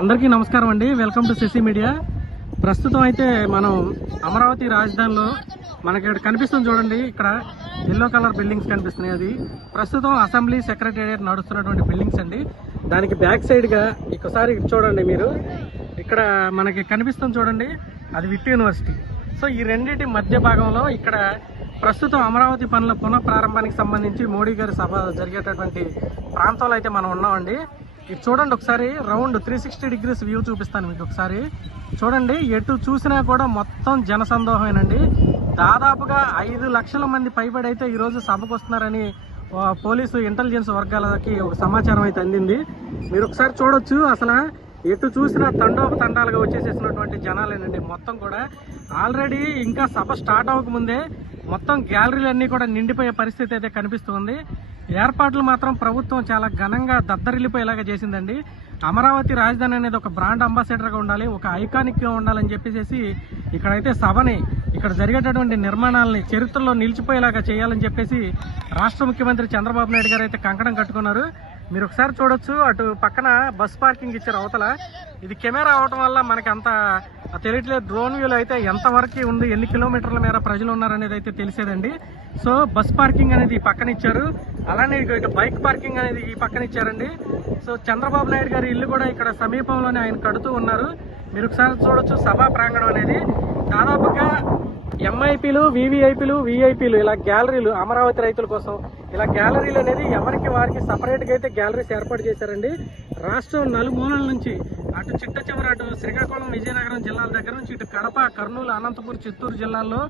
అందరికీ నమస్కారం అండి. Welcome to Shashi media. ప్రస్తుతం అయితే మనం అమరావతి రాజధానిలో మనకి ఇక్కడ కనిపిస్తుంది చూడండి. ఇక్కడ ఎల్లో కలర్ బిల్డింగ్స్ కనిపిస్తున్నాయి. అది ప్రస్తుతం అసెంబ్లీ సెక్రటేరియట్ నడుస్తున్నటువంటి బిల్డింగ్స్ అండి. దానికి బ్యాక్ సైడ్ గా ఒకసారి చూడండి మీరు. ఇక్కడ మనకి కనిపిస్తుంది చూడండి, అది విట్ యూనివర్సిటీ. సో ఈ రెండింటి మధ్య భాగంలో ఇక్కడ ప్రస్తుతం అమరావతి పనుల పునః ప్రారంభానికి సంబంధించి మోడీ గారి సభ జరిగేటటువంటి ప్రాంతంలో అయితే మనం ఉన్నామండి. ఇది చూడండి ఒకసారి, రౌండ్ 360 డిగ్రీస్ వ్యూ చూపిస్తాను మీకు. ఒకసారి చూడండి, ఎటు చూసినా కూడా మొత్తం జనసందోహమేనండి. దాదాపుగా 5 లక్షల మంది పైబడి అయితే ఈరోజు సభకు వస్తున్నారని పోలీసు ఇంటెలిజెన్స్ వర్గాలకి ఒక సమాచారం అయితే అందింది. మీరు ఒకసారి చూడొచ్చు, అసలు ఎటు చూసినా తండోపతండాలుగా వచ్చేసేసినటువంటి జనాలేనండి మొత్తం కూడా. ఆల్రెడీ ఇంకా సభ స్టార్ట్ అవ్వకముందే మొత్తం గ్యాలరీలన్నీ కూడా నిండిపోయే పరిస్థితి అయితే కనిపిస్తుంది. ఏర్పాట్లు మాత్రం ప్రభుత్వం చాలా ఘనంగా దద్దరిల్లిపోయేలాగా చేసిందండి. అమరావతి రాజధాని అనేది ఒక బ్రాండ్ అంబాసిడర్గా ఉండాలి, ఒక ఐకానిక్గా ఉండాలని చెప్పేసి ఇక్కడైతే సభని, ఇక్కడ జరిగేటటువంటి నిర్మాణాలని చరిత్రలో నిలిచిపోయేలాగా చేయాలని చెప్పేసి రాష్ట్ర ముఖ్యమంత్రి చంద్రబాబు నాయుడు గారు అయితే కంకణం కట్టుకున్నారు. మీరు ఒకసారి చూడొచ్చు, అటు పక్కన బస్ పార్కింగ్ ఇచ్చారు అవతల. ఇది కెమెరా అవటం వల్ల మనకి అంత తెలియట్లేదు. డ్రోన్ వ్యూలో అయితే ఎంతవరకు ఉంది, ఎన్ని కిలోమీటర్ల మేర ప్రజలు ఉన్నారనేది అయితే తెలిసేదండి. సో బస్ పార్కింగ్ అనేది ఈ పక్కన ఇచ్చారు, అలానే ఇటు బైక్ పార్కింగ్ అనేది ఈ పక్కన ఇచ్చారండి. సో చంద్రబాబు నాయుడు గారి ఇల్లు కూడా ఇక్కడ సమీపంలోనే ఆయన కడుతూ ఉన్నారు. మీరు ఒకసారి చూడొచ్చు, సభా ప్రాంగణం అనేది దాదాపుగా ఎంఐపీలు, విఐపీలు ఇలా గ్యాలరీలు, అమరావతి రైతుల కోసం ఇలా గ్యాలరీలు అనేది ఎవరికి వారికి సపరేట్గా అయితే గ్యాలరీస్ ఏర్పాటు చేశారండి. రాష్ట్రం నలుమూలల నుంచి, అటు చిట్ట చివరి అటు శ్రీకాకుళం, విజయనగరం జిల్లాల దగ్గర నుంచి ఇటు కడప, కర్నూలు, అనంతపురం, చిత్తూరు జిల్లాల్లో,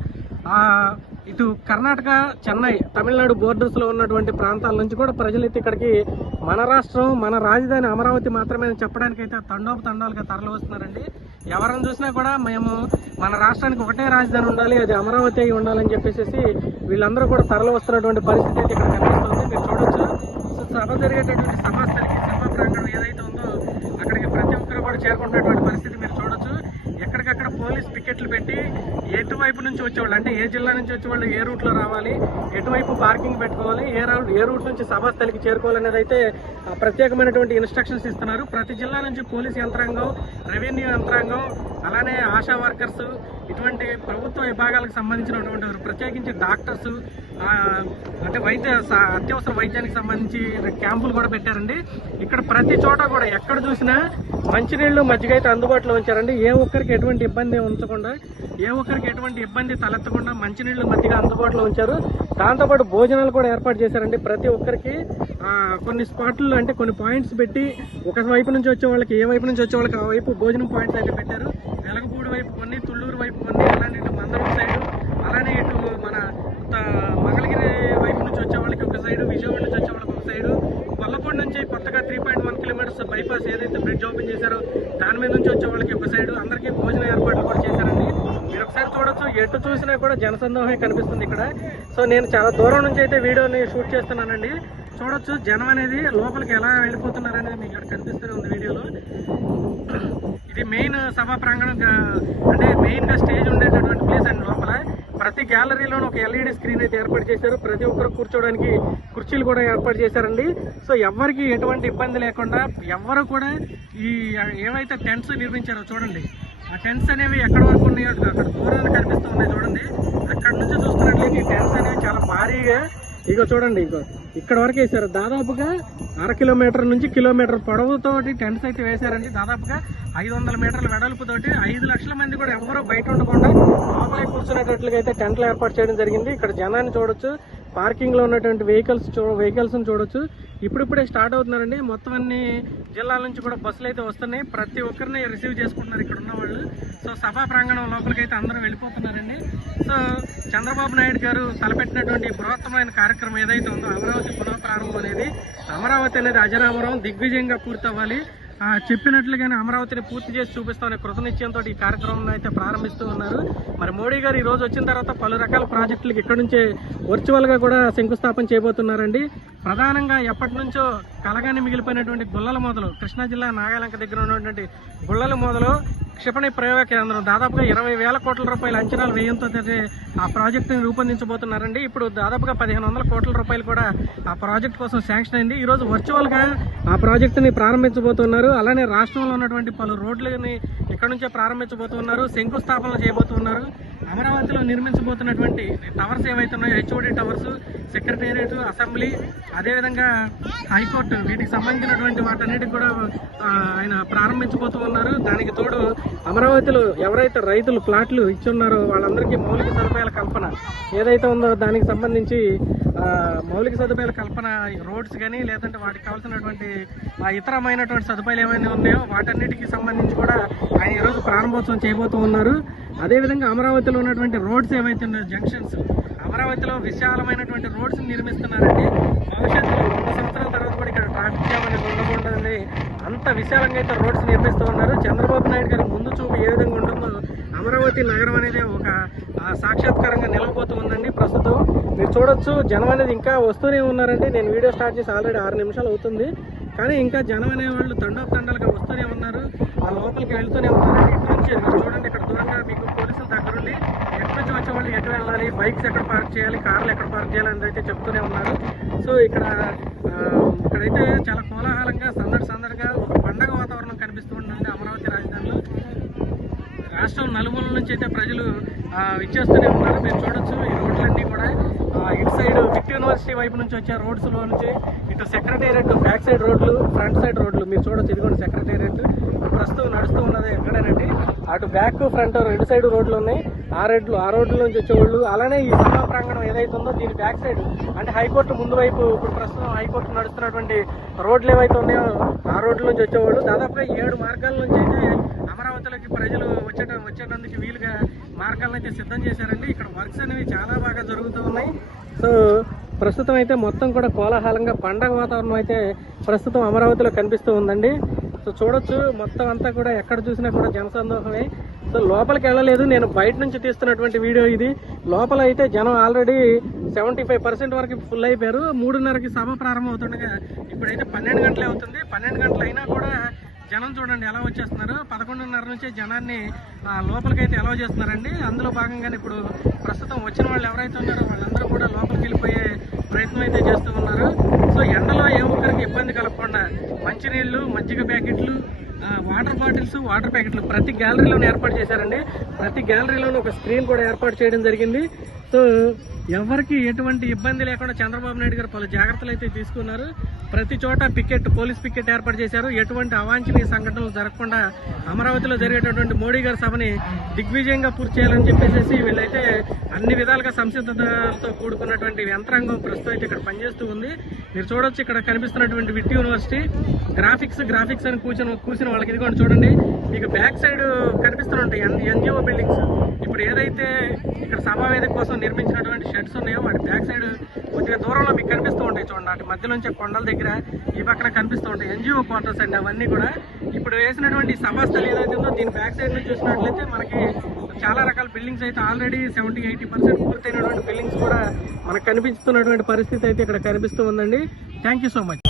ఇటు కర్ణాటక, చెన్నై, తమిళనాడు బోర్డర్స్ లో ఉన్నటువంటి ప్రాంతాల నుంచి కూడా ప్రజలైతే ఇక్కడికి మన రాష్ట్రం, మన రాజధాని అమరావతి మాత్రమే చెప్పడానికి అయితే తండోపతండాలుగా తరలి వస్తున్నారండి. ఎవరిని చూసినా కూడా మేము మన రాష్ట్రానికి ఒకటే రాజధాని ఉండాలి, అది అమరావతి అయి ఉండాలని చెప్పేసి వీళ్ళందరూ కూడా తరలి వస్తున్నటువంటి పరిస్థితి అయితే ఇక్కడ కనిపిస్తుంది. మీరు చూడొచ్చు, సభ జరిగేటటువంటి సభాస్థలికి, సభా ప్రాంగణం ఏదైతే ఉందో అక్కడికి ప్రతి ఒక్కరు కూడా చేరుకుంటున్నటువంటి పరిస్థితి మీరు చూడొచ్చు. ఎక్కడికక్కడ పోలీస్ పికెట్లు పెట్టి ఎటువైపు నుంచి వచ్చేవాళ్ళు, అంటే ఏ జిల్లా నుంచి వచ్చేవాళ్ళు ఏ రూట్ లో రావాలి, ఎటువైపు పార్కింగ్ పెట్టుకోవాలి, ఏ రూట్ నుంచి సభాస్థలికి చేరుకోవాలనేది అయితే ప్రత్యేకమైనటువంటి ఇన్స్ట్రక్షన్స్ ఇస్తున్నారు. ప్రతి జిల్లా నుంచి పోలీస్ యంత్రాంగం, రెవెన్యూ యంత్రాంగం, అలానే ఆశా వర్కర్స్, ఇటువంటి ప్రభుత్వ విభాగాలకు సంబంధించినటువంటి ప్రత్యేకించి డాక్టర్స్, అంటే అత్యవసర వైద్యానికి సంబంధించి క్యాంపులు కూడా పెట్టారండి. ఇక్కడ ప్రతి చోట కూడా ఎక్కడ చూసినా మంచినీళ్లు, మజ్జిగ అయితే అందుబాటులో ఉంచారండి. ఏ ఒక్కరికి ఎటువంటి ఇబ్బంది ఉంచకుండా, ఏ ఒక్కరికి ఎటువంటి ఇబ్బంది తలెత్తకుండా మంచినీళ్లు, మజ్జిగ అందుబాటులో ఉంచారు. దాంతోపాటు భోజనాలు కూడా ఏర్పాటు చేశారండి. ప్రతి ఒక్కరికి కొన్ని స్పాట్లు, అంటే కొన్ని పాయింట్స్ పెట్టి ఒక వైపు నుంచి వచ్చే వాళ్ళకి, ఏ వైపు నుంచి వచ్చే వాళ్ళకి ఆ వైపు భోజనం పాయింట్స్ అయితే పెట్టారు. వెలగపూడి వైపు కొన్ని, తుళ్ళూరు వైపు కొన్ని, అలానే ఇటు మందరం సైడు, అలానే ఇటు మన మంగళగిరి వైపు నుంచి వచ్చే వాళ్ళకి ఒక సైడు, విజయవాడ నుంచి వచ్చే వాళ్ళకి ఒక సైడు, కొల్లపూడి నుంచి కొత్తగా 3.1 కిలోమీటర్స్ బైపాస్ ఏదైతే బ్రిడ్జ్ ఓపెన్ చేశారో దాని మీద నుంచి వచ్చే వాళ్ళకి ఒక సైడు, అందరికీ భోజన ఏర్పాట్లు కూడా చేశారండి. మీరు ఒకసారి చూడొచ్చు, ఎటు చూసినా కూడా జనసందోహమే కనిపిస్తుంది ఇక్కడ. సో నేను చాలా దూరం నుంచి అయితే వీడియోని షూట్ చేస్తున్నానండి. చూడొచ్చు జనం అనేది లోపలికి ఎలా వెళ్ళిపోతున్నారు అనేది మీకు ఇక్కడ కనిపిస్తూనే ఉంది వీడియోలో. ఇది మెయిన్ సభా ప్రాంగణం, అంటే మెయిన్ గా స్టేజ్ ఉండేటటువంటి ప్లేస్ అండి. లోపల ప్రతి గ్యాలరీలోనూ ఒక ఎల్ఈడి స్క్రీన్ అయితే ఏర్పాటు చేశారు. ప్రతి ఒక్కరు కూర్చోవడానికి కుర్చీలు కూడా ఏర్పాటు చేశారండి. సో ఎవరికి ఎటువంటి ఇబ్బంది లేకుండా ఎవరు కూడా ఈ ఏవైతే టెంట్స్ నిర్మించారో చూడండి, ఆ టెంట్స్ అనేవి ఎక్కడ వరకు ఉన్నాయో అక్కడ దూరాన్ని కనిపిస్తూ ఉన్నాయి చూడండి. అక్కడ నుంచి చూసుకున్నట్లయితే ఈ టెంట్స్ అనేవి చాలా భారీగా, ఇగో చూడండి, ఇక్కడ వరకు వేశారు. దాదాపుగా 1/2 కిలోమీటర్ నుంచి కిలోమీటర్ పొడవుతోటి టెంట్స్ అయితే వేశారండి. దాదాపుగా 500 మీటర్ల వెడల్పుతోటి 5 లక్షల మంది కూడా ఎవరో బయట ఉండకుండా లోపలే కూర్చునేటట్లుగా అయితే టెంట్లు ఏర్పాటు చేయడం జరిగింది. ఇక్కడ జనాన్ని చూడొచ్చు, పార్కింగ్ లో ఉన్నటువంటి వెహికల్స్ చూడొచ్చు. ఇప్పుడిప్పుడే స్టార్ట్ అవుతున్నారండి. మొత్తం అన్ని జిల్లాల నుంచి కూడా బస్సులు అయితే వస్తున్నాయి. ప్రతి ఒక్కరిని రిసీవ్ చేసుకుంటున్నారు ఇక్కడ ఉన్న వాళ్ళు. సో సభా ప్రాంగణం లోపలికి అయితే అందరూ వెళ్ళిపోతున్నారండి. సో చంద్రబాబు నాయుడు గారు తలపెట్టినటువంటి బృహత్తమైన కార్యక్రమం ఏదైతే ఉందో అమరావతి పునః ప్రారంభం అనేది, అమరావతి అనేది అజరామరం దిగ్విజయంగా పూర్తవ్వాలి, చెప్పినట్లుగానే అమరావతిని పూర్తి చేసి చూపిస్తామనే కృతనిశ్చయంతో ఈ కార్యక్రమం అయితే ప్రారంభిస్తూ ఉన్నారు. మరి మోడీ గారు ఈ రోజు వచ్చిన తర్వాత పలు రకాల ప్రాజెక్టులకు ఇక్కడ నుంచే వర్చువల్ గా కూడా శంకుస్థాపన చేయబోతున్నారండి. ప్రధానంగా ఎప్పటి నుంచో కలగానే మిగిలిపోయినటువంటి గుళ్ళల మొదలు, కృష్ణా జిల్లా నాగాలంక దగ్గర ఉన్నటువంటి గుళ్ళల మొదలు క్షిపణి ప్రయోగ కేంద్రం దాదాపుగా 20,000 కోట్ల రూపాయల అంచనాలు వ్యయంతో ఆ ప్రాజెక్టుని రూపొందించబోతున్నారండి. ఇప్పుడు దాదాపుగా 1,500 కోట్ల రూపాయలు కూడా ఆ ప్రాజెక్ట్ కోసం శాంక్షన్ అయింది. ఈ రోజు వర్చువల్ గా ఆ ప్రాజెక్టుని ప్రారంభించబోతున్నారు. అలానే రాష్ట్రంలో ఉన్నటువంటి పలు రోడ్లని ఇక్కడ నుంచే ప్రారంభించబోతున్నారు, శంకుస్థాపనలు చేయబోతున్నారు. అమరావతిలో నిర్మించబోతున్నటువంటి టవర్స్ ఏవైతే ఉన్నాయో, హెచ్ఓడి టవర్స్, సెక్రటేరియట్, అసెంబ్లీ, అదేవిధంగా హైకోర్టు, వీటికి సంబంధించినటువంటి వాటన్నిటికి కూడా ఆయన ప్రారంభించబోతూ ఉన్నారు. దానికి తోడు అమరావతిలో ఎవరైతే రైతులు ప్లాట్లు ఇచ్చున్నారో వాళ్ళందరికీ మౌలిక సదుపాయాల కల్పన ఏదైతే ఉందో దానికి సంబంధించి మౌలిక సదుపాయాల కల్పన, రోడ్స్ కానీ లేదంటే వాటికి కావాల్సినటువంటి ఇతరమైనటువంటి సదుపాయాలు ఏమైనా ఉన్నాయో వాటన్నిటికి సంబంధించి కూడా ఆయన ఈరోజు ప్రారంభోత్సవం చేయబోతూ ఉన్నారు. అదేవిధంగా అమరావతిలో ఉన్నటువంటి రోడ్స్ ఏవైతే ఉన్నాయో, జంక్షన్స్, అమరావతిలో విశాలమైనటువంటి రోడ్స్ నిర్మిస్తున్నారండి. భవిష్యత్తులో 100 సంవత్సరాల తర్వాత కూడా ఇక్కడ ట్రాఫిక్ జామ్ అనేది ఉండకూడదండి, అంత విశాలంగా అయితే రోడ్స్ నిర్మిస్తూ ఉన్నారు. చంద్రబాబు నాయుడు గారి ముందు చూపు ఏ విధంగా ఉంటుందో అమరావతి నగరం అనేది ఒక సాక్షాత్కారంగా నిలవబోతూ ఉందండి. ప్రస్తుతం మీరు చూడొచ్చు, జనం అనేది ఇంకా వస్తూనే ఉన్నారండి. నేను వీడియో స్టార్ట్ చేసి ఆల్రెడీ 6 నిమిషాలు అవుతుంది, కానీ ఇంకా జనం అనేవాళ్ళు తండోపతండాలుగా వస్తూనే ఉన్నారు, ఆ లోపలికి వెళ్తూనే ఉన్నారండి. ఇటు నుంచి మీరు చూడండి, ఇక్కడ దూరంగా మీకు పోలీసుల దగ్గరుండి ఎక్కడి నుంచి వచ్చే వాళ్ళు ఎటు వెళ్ళాలి, బైక్స్ ఎక్కడ పార్క్ చేయాలి, కార్లు ఎక్కడ పార్క్ చేయాలి అని అయితే చెప్తూనే ఉన్నారు. సో ఇక్కడైతే చాలా కోలాహలంగా సందడిగా ఒక పండగ వాతావరణం కనిపిస్తూ ఉందండి అమరావతి రాజధానిలో. రాష్ట్రం నలుమూలల నుంచి అయితే ప్రజలు ఇచ్చేస్తూనే ఉన్నారు. మీరు చూడొచ్చు ఈ రోడ్లన్నీ కూడా ఇటు సైడ్ విట్ యూనివర్సిటీ వైపు నుంచి వచ్చే రోడ్స్ లో నుంచి ఇటు సెక్రటేరియట్ బ్యాక్ సైడ్ రోడ్లు, ఫ్రంట్ సైడ్ రోడ్లు మీరు చూడొచ్చు. ఇదిగోండి సెక్రటేరియట్ ప్రస్తుతం నడుస్తూ ఉన్నది ఎక్కడేనండి, అటు బ్యాక్ ఫ్రంట్ 2 సైడ్ రోడ్లు ఉన్నాయి. ఆ రోడ్ల నుంచి వచ్చేవాళ్ళు, అలానే ఈ సభా ప్రాంగణం ఏదైతే ఉందో దీని బ్యాక్ సైడ్ అంటే హైకోర్టు ముందు వైపు, ఇప్పుడు ప్రస్తుతం హైకోర్టు నడుస్తున్నటువంటి రోడ్లు ఏవైతే ఉన్నాయో ఆ రోడ్ల నుంచి వచ్చేవాళ్ళు. దాదాపుగా 7 మార్గాల నుంచి అయితే అమరావతిలోకి ప్రజలు వచ్చేటందుకు వీలుగా మార్గాలను అయితే సిద్ధం చేశారండి. ఇక్కడ వర్క్స్ అనేవి చాలా బాగా జరుగుతూ ఉన్నాయి. సో ప్రస్తుతం అయితే మొత్తం కూడా కోలాహలంగా పండగ వాతావరణం అయితే ప్రస్తుతం అమరావతిలో కనిపిస్తూ ఉందండి. సో చూడొచ్చు, మొత్తం అంతా కూడా ఎక్కడ చూసినా కూడా జనసందోహమే. సో లోపలికి వెళ్ళలేదు, నేను బయట నుంచి తీస్తున్నటువంటి వీడియో ఇది. లోపల అయితే జనం ఆల్రెడీ 75% వరకు ఫుల్ అయిపోయారు. 3:30కి సభ ప్రారంభం అవుతుండగా ఇప్పుడైతే 12 గంటలే అవుతుంది. 12 గంటలు అయినా కూడా జనం చూడండి ఎలా వచ్చేస్తున్నారు. 11:30 నుంచే జనాన్ని లోపలికైతే అలౌ చేస్తున్నారండి. అందులో భాగంగానే ఇప్పుడు ప్రస్తుతం వచ్చిన వాళ్ళు ఎవరైతే ఉన్నారో వాళ్ళందరూ కూడా లోపలికి వెళ్ళిపోయే ప్రయత్నం అయితే చేస్తూ ఉన్నారు. సో ఎండలో ఏ ఒక్కరికి ఇబ్బంది కలగకుండా మంచినీళ్లు, మజ్జిగ ప్యాకెట్లు, వాటర్ బాటిల్స్, వాటర్ ప్యాకెట్లు ప్రతి గ్యాలరీలోనే ఏర్పాటు చేశారండి. ప్రతి గ్యాలరీలోనూ ఒక స్క్రీన్ కూడా ఏర్పాటు చేయడం జరిగింది. సో ఎవరికి ఎటువంటి ఇబ్బంది లేకుండా చంద్రబాబు నాయుడు గారు పలు జాగ్రత్తలు అయితే తీసుకున్నారు. ప్రతి చోట పోలీస్ పికెట్ ఏర్పాటు చేశారు. ఎటువంటి అవాంఛనీయ సంఘటనలు జరగకుండా అమరావతిలో జరిగేటటువంటి మోడీ గారి సభని దిగ్విజయంగా పూర్తి చేయాలని చెప్పేసి వీళ్ళైతే అన్ని విధాలుగా సంసిద్ధతతో కూడుకున్నటువంటి యంత్రాంగం ప్రస్తుతం అయితే ఇక్కడ పనిచేస్తూ ఉంది. మీరు చూడొచ్చు, ఇక్కడ కనిపిస్తున్నటువంటి విట్ యూనివర్సిటీ గ్రాఫిక్స్ అని కూర్చుని వాళ్ళకి ఇదిగోండి చూడండి, మీకు బ్యాక్ సైడ్ కనిపిస్తుంటాయి ఎన్జిఓ బిల్డింగ్స్. ఇప్పుడు ఏదైతే ఇక్కడ సభావేదిక కోసం నిర్మించినటువంటి షెడ్స్ ఉన్నాయో వాటి బ్యాక్ సైడ్ కొద్దిగా దూరంలో మీకు కనిపిస్తూ ఉంటాయి చూడండి. వాటి మధ్య నుంచి కొండల దగ్గర ఈ పక్కన కనిపిస్తూ ఉంటాయి ఎన్జిఓ క్వార్టర్స్ అండి. అవన్నీ కూడా ఇప్పుడు వేసినటువంటి సభాస్థలి ఏదైతే ఉందో దీని బ్యాక్ సైడ్ నుంచి చూసినట్లయితే మనకి చాలా రకాల బిల్డింగ్స్ అయితే ఆల్రెడీ 70-80% పూర్తయినటువంటి బిల్డింగ్స్ కూడా మనకు కనిపిస్తున్నటువంటి పరిస్థితి అయితే ఇక్కడ కనిపిస్తూ ఉందండి. Thank you so much.